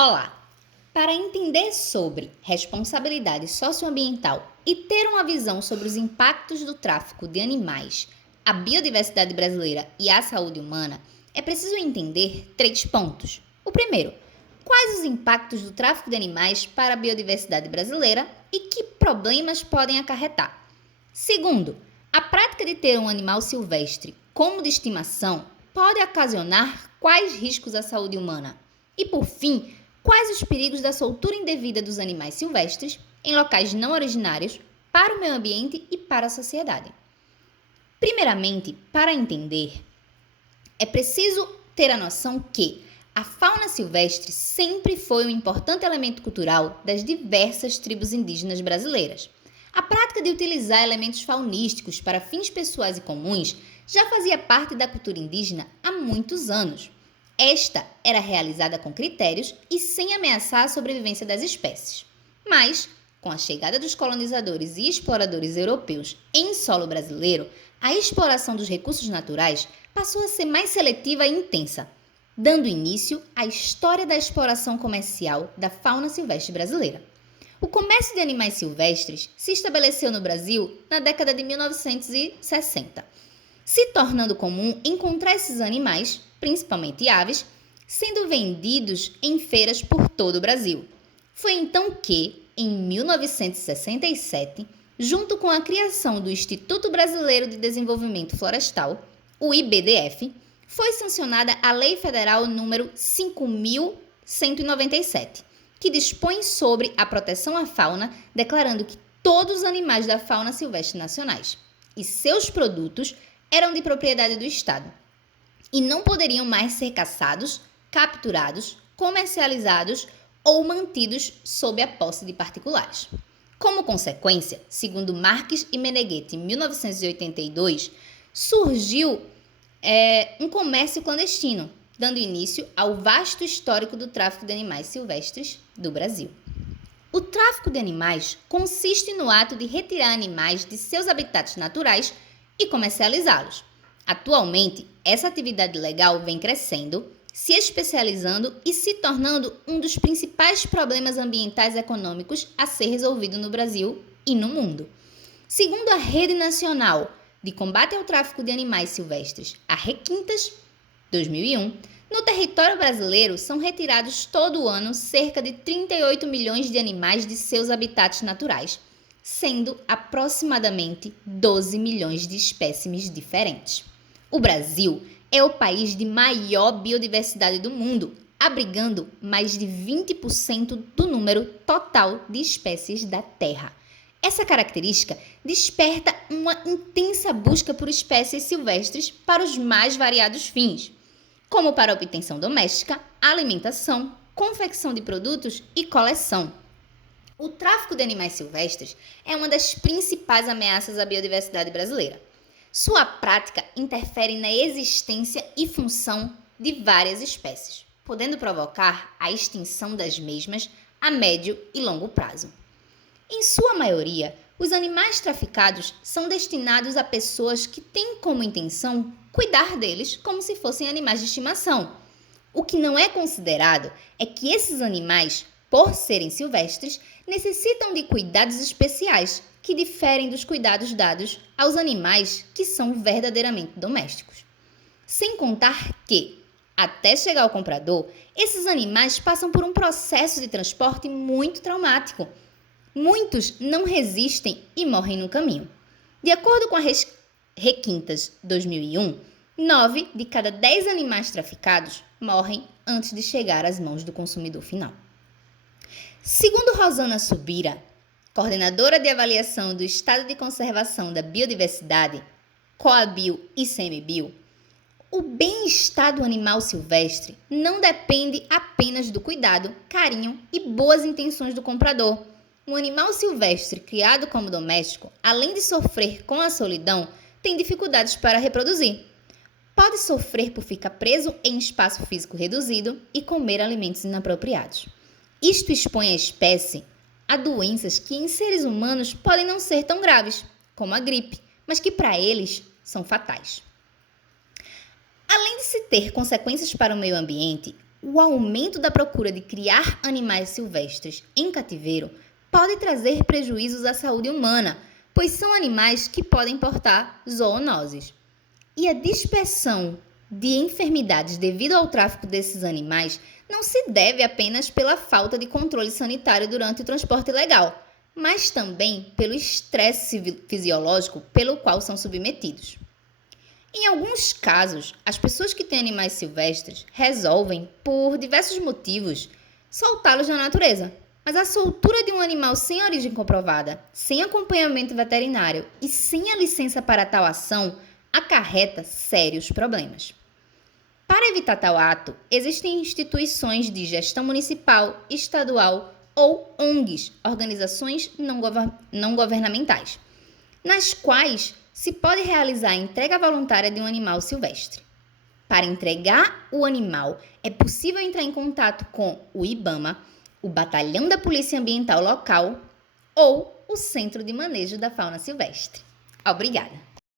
Olá! Para entender sobre responsabilidade socioambiental e ter uma visão sobre os impactos do tráfico de animais, a biodiversidade brasileira e a saúde humana, é preciso entender 3 pontos. O primeiro, quais os impactos do tráfico de animais para a biodiversidade brasileira e que problemas podem acarretar? Segundo, a prática de ter um animal silvestre como de estimação pode ocasionar quais riscos à saúde humana? E por fim, quais os perigos da soltura indevida dos animais silvestres em locais não originários para o meio ambiente e para a sociedade? Primeiramente, para entender, é preciso ter a noção que a fauna silvestre sempre foi um importante elemento cultural das diversas tribos indígenas brasileiras. A prática de utilizar elementos faunísticos para fins pessoais e comuns já fazia parte da cultura indígena há muitos anos. Esta era realizada com critérios e sem ameaçar a sobrevivência das espécies. Mas, com a chegada dos colonizadores e exploradores europeus em solo brasileiro, a exploração dos recursos naturais passou a ser mais seletiva e intensa, dando início à história da exploração comercial da fauna silvestre brasileira. O comércio de animais silvestres se estabeleceu no Brasil na década de 1960, se tornando comum encontrar esses animais, principalmente aves, sendo vendidos em feiras por todo o Brasil. Foi então que, em 1967, junto com a criação do Instituto Brasileiro de Desenvolvimento Florestal, o IBDF, foi sancionada a Lei Federal número 5.197, que dispõe sobre a proteção à fauna, declarando que todos os animais da fauna silvestre nacionais e seus produtos eram de propriedade do Estado e não poderiam mais ser caçados, capturados, comercializados ou mantidos sob a posse de particulares. Como consequência, segundo Marques e Meneghetti, em 1982, surgiu um comércio clandestino, dando início ao vasto histórico do tráfico de animais silvestres do Brasil. O tráfico de animais consiste no ato de retirar animais de seus habitats naturais e comercializá-los. Atualmente, essa atividade legal vem crescendo, se especializando e se tornando um dos principais problemas ambientais e econômicos a ser resolvido no Brasil e no mundo. Segundo a Rede Nacional de Combate ao Tráfico de Animais Silvestres, a Requintas, 2001, no território brasileiro são retirados todo ano cerca de 38 milhões de animais de seus habitats naturais, sendo aproximadamente 12 milhões de espécimes diferentes. O Brasil é o país de maior biodiversidade do mundo, abrigando mais de 20% do número total de espécies da Terra. Essa característica desperta uma intensa busca por espécies silvestres para os mais variados fins, como para a obtenção doméstica, alimentação, confecção de produtos e coleção. O tráfico de animais silvestres é uma das principais ameaças à biodiversidade brasileira. Sua prática interfere na existência e função de várias espécies, podendo provocar a extinção das mesmas a médio e longo prazo. Em sua maioria, os animais traficados são destinados a pessoas que têm como intenção cuidar deles como se fossem animais de estimação. O que não é considerado é que esses animais, por serem silvestres, necessitam de cuidados especiais que diferem dos cuidados dados aos animais que são verdadeiramente domésticos. Sem contar que, até chegar ao comprador, esses animais passam por um processo de transporte muito traumático. Muitos não resistem e morrem no caminho. De acordo com a Requintas 2001, 9 de cada 10 animais traficados morrem antes de chegar às mãos do consumidor final. Segundo Rosana Subira, coordenadora de avaliação do Estado de Conservação da Biodiversidade, Coabil e CMBio, o bem-estar do animal silvestre não depende apenas do cuidado, carinho e boas intenções do comprador. Um animal silvestre criado como doméstico, além de sofrer com a solidão, tem dificuldades para reproduzir. Pode sofrer por ficar preso em espaço físico reduzido e comer alimentos inapropriados. Isto expõe a espécie a doenças que em seres humanos podem não ser tão graves, como a gripe, mas que para eles são fatais. Além de se ter consequências para o meio ambiente, o aumento da procura de criar animais silvestres em cativeiro pode trazer prejuízos à saúde humana, pois são animais que podem portar zoonoses. E a dispersão de enfermidades devido ao tráfico desses animais não se deve apenas pela falta de controle sanitário durante o transporte ilegal, mas também pelo estresse fisiológico pelo qual são submetidos. Em alguns casos, as pessoas que têm animais silvestres resolvem, por diversos motivos, soltá-los na natureza. Mas a soltura de um animal sem origem comprovada, sem acompanhamento veterinário e sem a licença para tal ação acarreta sérios problemas. Para evitar tal ato, existem instituições de gestão municipal, estadual ou ONGs, organizações não governamentais, nas quais se pode realizar a entrega voluntária de um animal silvestre. Para entregar o animal, é possível entrar em contato com o IBAMA, o Batalhão da Polícia Ambiental local ou o Centro de Manejo da Fauna Silvestre. Obrigada!